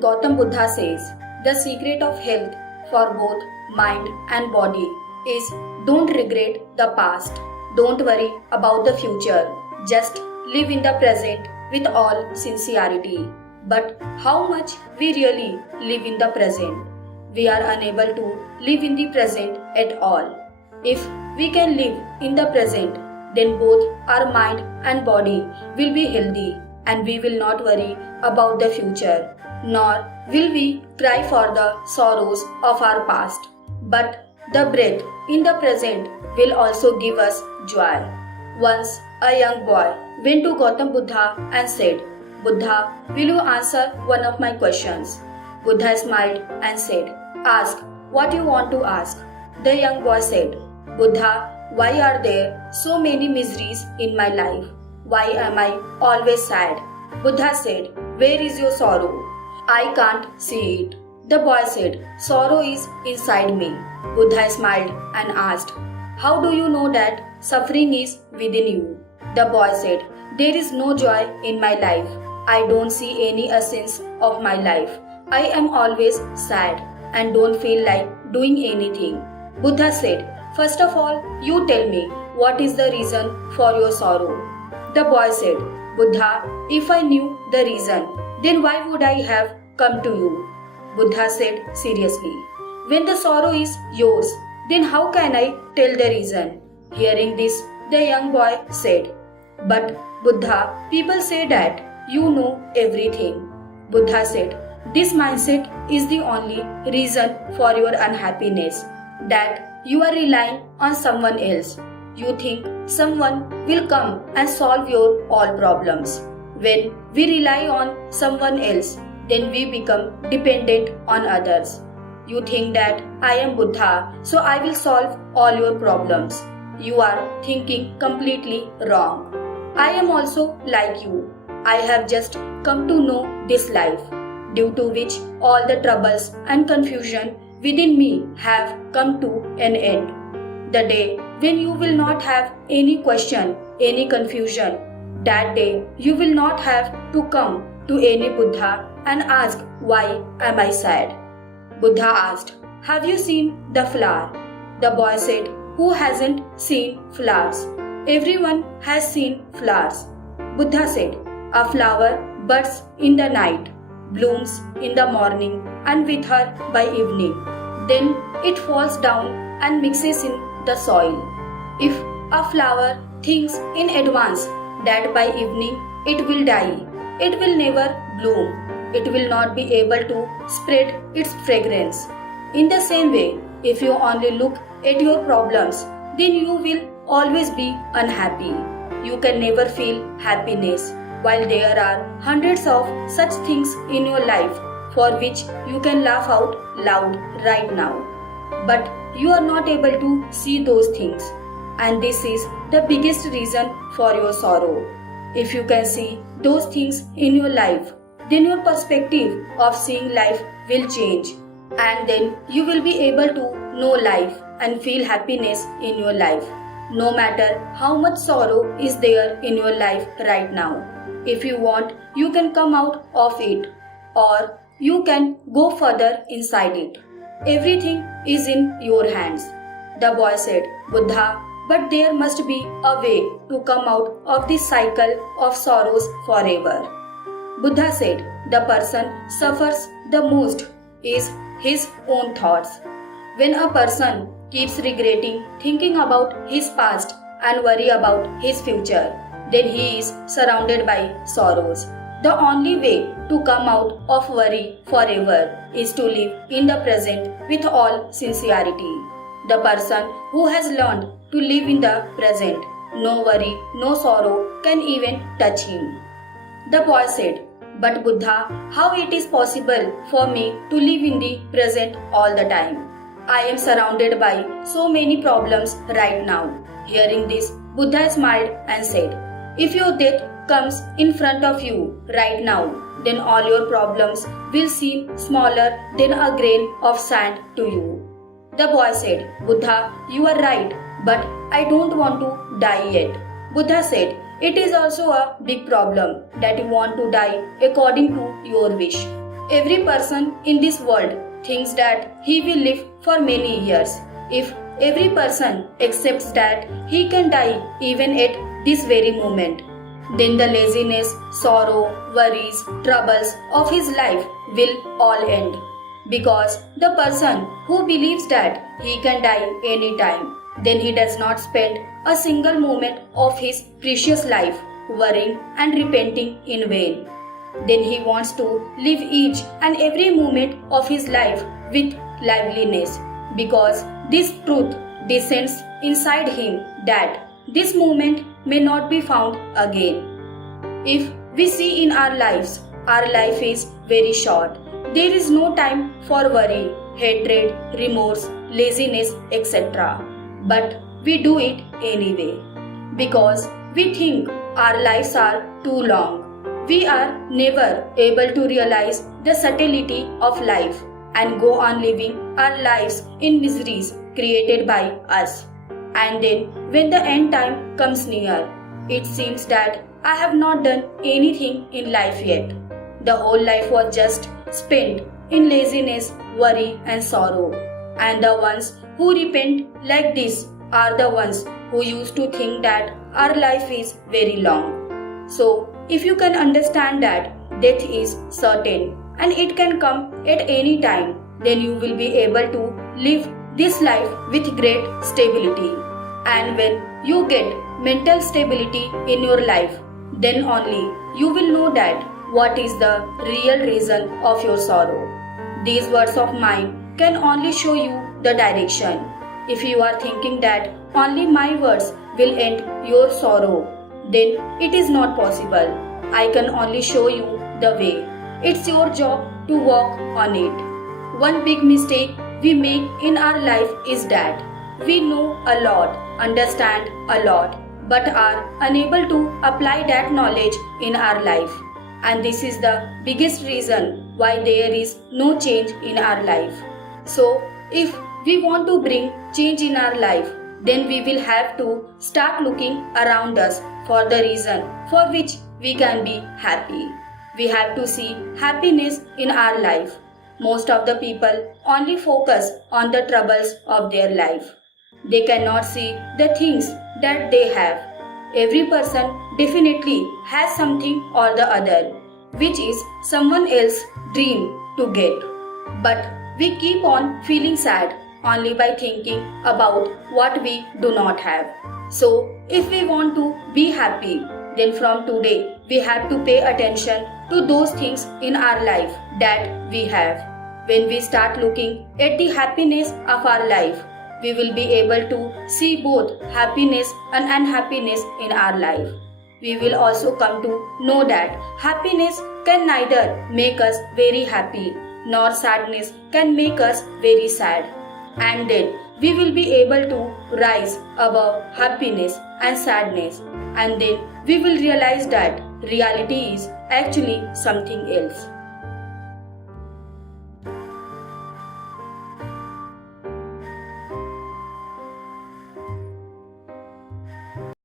Gautam Buddha says, the secret of health for both mind and body is don't regret the past, don't worry about the future, just live in the present with all sincerity. But how much we really live in the present? We are unable to live in the present at all. If we can live in the present, then both our mind and body will be healthy and we will not worry about the future, nor will we cry for the sorrows of our past. But the breath in the present will also give us joy. Once a young boy went to Gautam Buddha and said, Buddha, will you answer one of my questions? Buddha smiled and said, ask what you want to ask. The young boy said, Buddha, why are there so many miseries in my life? Why am I always sad? Buddha said, where is your sorrow? I can't see it. The boy said, sorrow is inside me. Buddha smiled and asked, how do you know that suffering is within you? The boy said, there is no joy in my life. I don't see any essence of my life. I am always sad and don't feel like doing anything. Buddha said, first of all, you tell me what is the reason for your sorrow. The boy said, Buddha, if I knew the reason, then why would I have come to you? Buddha said seriously, when the sorrow is yours, then how can I tell the reason? Hearing this, the young boy said, but Buddha, people say that you know everything. Buddha said, this mindset is the only reason for your unhappiness, that you are relying on someone else. You think someone will come and solve your all problems. When we rely on someone else, then we become dependent on others. You think that I am Buddha, so I will solve all your problems. You are thinking completely wrong. I am also like you. I have just come to know this life, due to which all the troubles and confusion within me have come to an end. The day when you will not have any question, any confusion, that day you will not have to come to any Buddha and ask, why am I sad? Buddha asked, have you seen the flower? The boy said, who hasn't seen flowers? Everyone has seen flowers. Buddha said, a flower buds in the night, blooms in the morning and withers by evening. Then it falls down and mixes in the soil. If a flower thinks in advance that by evening it will die, it will never bloom. It will not be able to spread its fragrance. In the same way, if you only look at your problems, then you will always be unhappy. You can never feel happiness, while there are hundreds of such things in your life for which you can laugh out loud right now. But you are not able to see those things, and this is the biggest reason for your sorrow. If you can see those things in your life, then your perspective of seeing life will change, and then you will be able to know life and feel happiness in your life, no matter how much sorrow is there in your life right now. If you want, you can come out of it, or you can go further inside it. Everything is in your hands. The boy said, Buddha, but there must be a way to come out of this cycle of sorrows forever. Buddha said, the person suffers the most is his own thoughts. When a person keeps regretting, thinking about his past and worry about his future, then he is surrounded by sorrows. The only way to come out of worry forever is to live in the present with all sincerity. The person who has learned to live in the present, no worry, no sorrow can even touch him. The boy said, but Buddha, how it is possible for me to live in the present all the time? I am surrounded by so many problems right now. Hearing this, Buddha smiled and said, if your death comes in front of you right now, then all your problems will seem smaller than a grain of sand to you. The boy said, Buddha, you are right, but I don't want to die yet. Buddha said, it is also a big problem that you want to die according to your wish. every person in this world thinks that he will live for many years, if every person accepts that he can die even at this very moment, then the laziness, sorrow, worries, troubles of his life will all end. Because the person who believes that he can die anytime, then he does not spend a single moment of his precious life worrying and repenting in vain. Then he wants to live each and every moment of his life with liveliness, because this truth descends inside him that this moment may not be found again. If we see in our life is very short. There is no time for worry, hatred, remorse, laziness, etc. But we do it anyway, because we think our lives are too long. We are never able to realize the subtlety of life and go on living our lives in miseries created by us. And then when the end time comes near, it seems that I have not done anything in life yet. The whole life was just spent in laziness, worry and sorrow. And the ones who repent like this are the ones who used to think that our life is very long. So, if you can understand that death is certain and it can come at any time, then you will be able to live this life with great stability. And when you get mental stability in your life, then only you will know that what is the real reason of your sorrow. These words of mine can only show you the direction. If you are thinking that only my words will end your sorrow, then it is not possible. I can only show you the way. It's your job to walk on it. One big mistake we make in our life is that we know a lot, understand a lot, but are unable to apply that knowledge in our life. And this is the biggest reason why there is no change in our life. So, if we want to bring change in our life, then we will have to start looking around us for the reason for which we can be happy. We have to see happiness in our life. Most of the people only focus on the troubles of their life. They cannot see the things that they have. Every person definitely has something or the other, which is someone else's dream to get. But we keep on feeling sad only by thinking about what we do not have. So, if we want to be happy, then from today we have to pay attention to those things in our life that we have. When we start looking at the happiness of our life, we will be able to see both happiness and unhappiness in our life. We will also come to know that happiness can neither make us very happy, nor sadness can make us very sad. And then we will be able to rise above happiness and sadness, and then we will realize that reality is actually something else.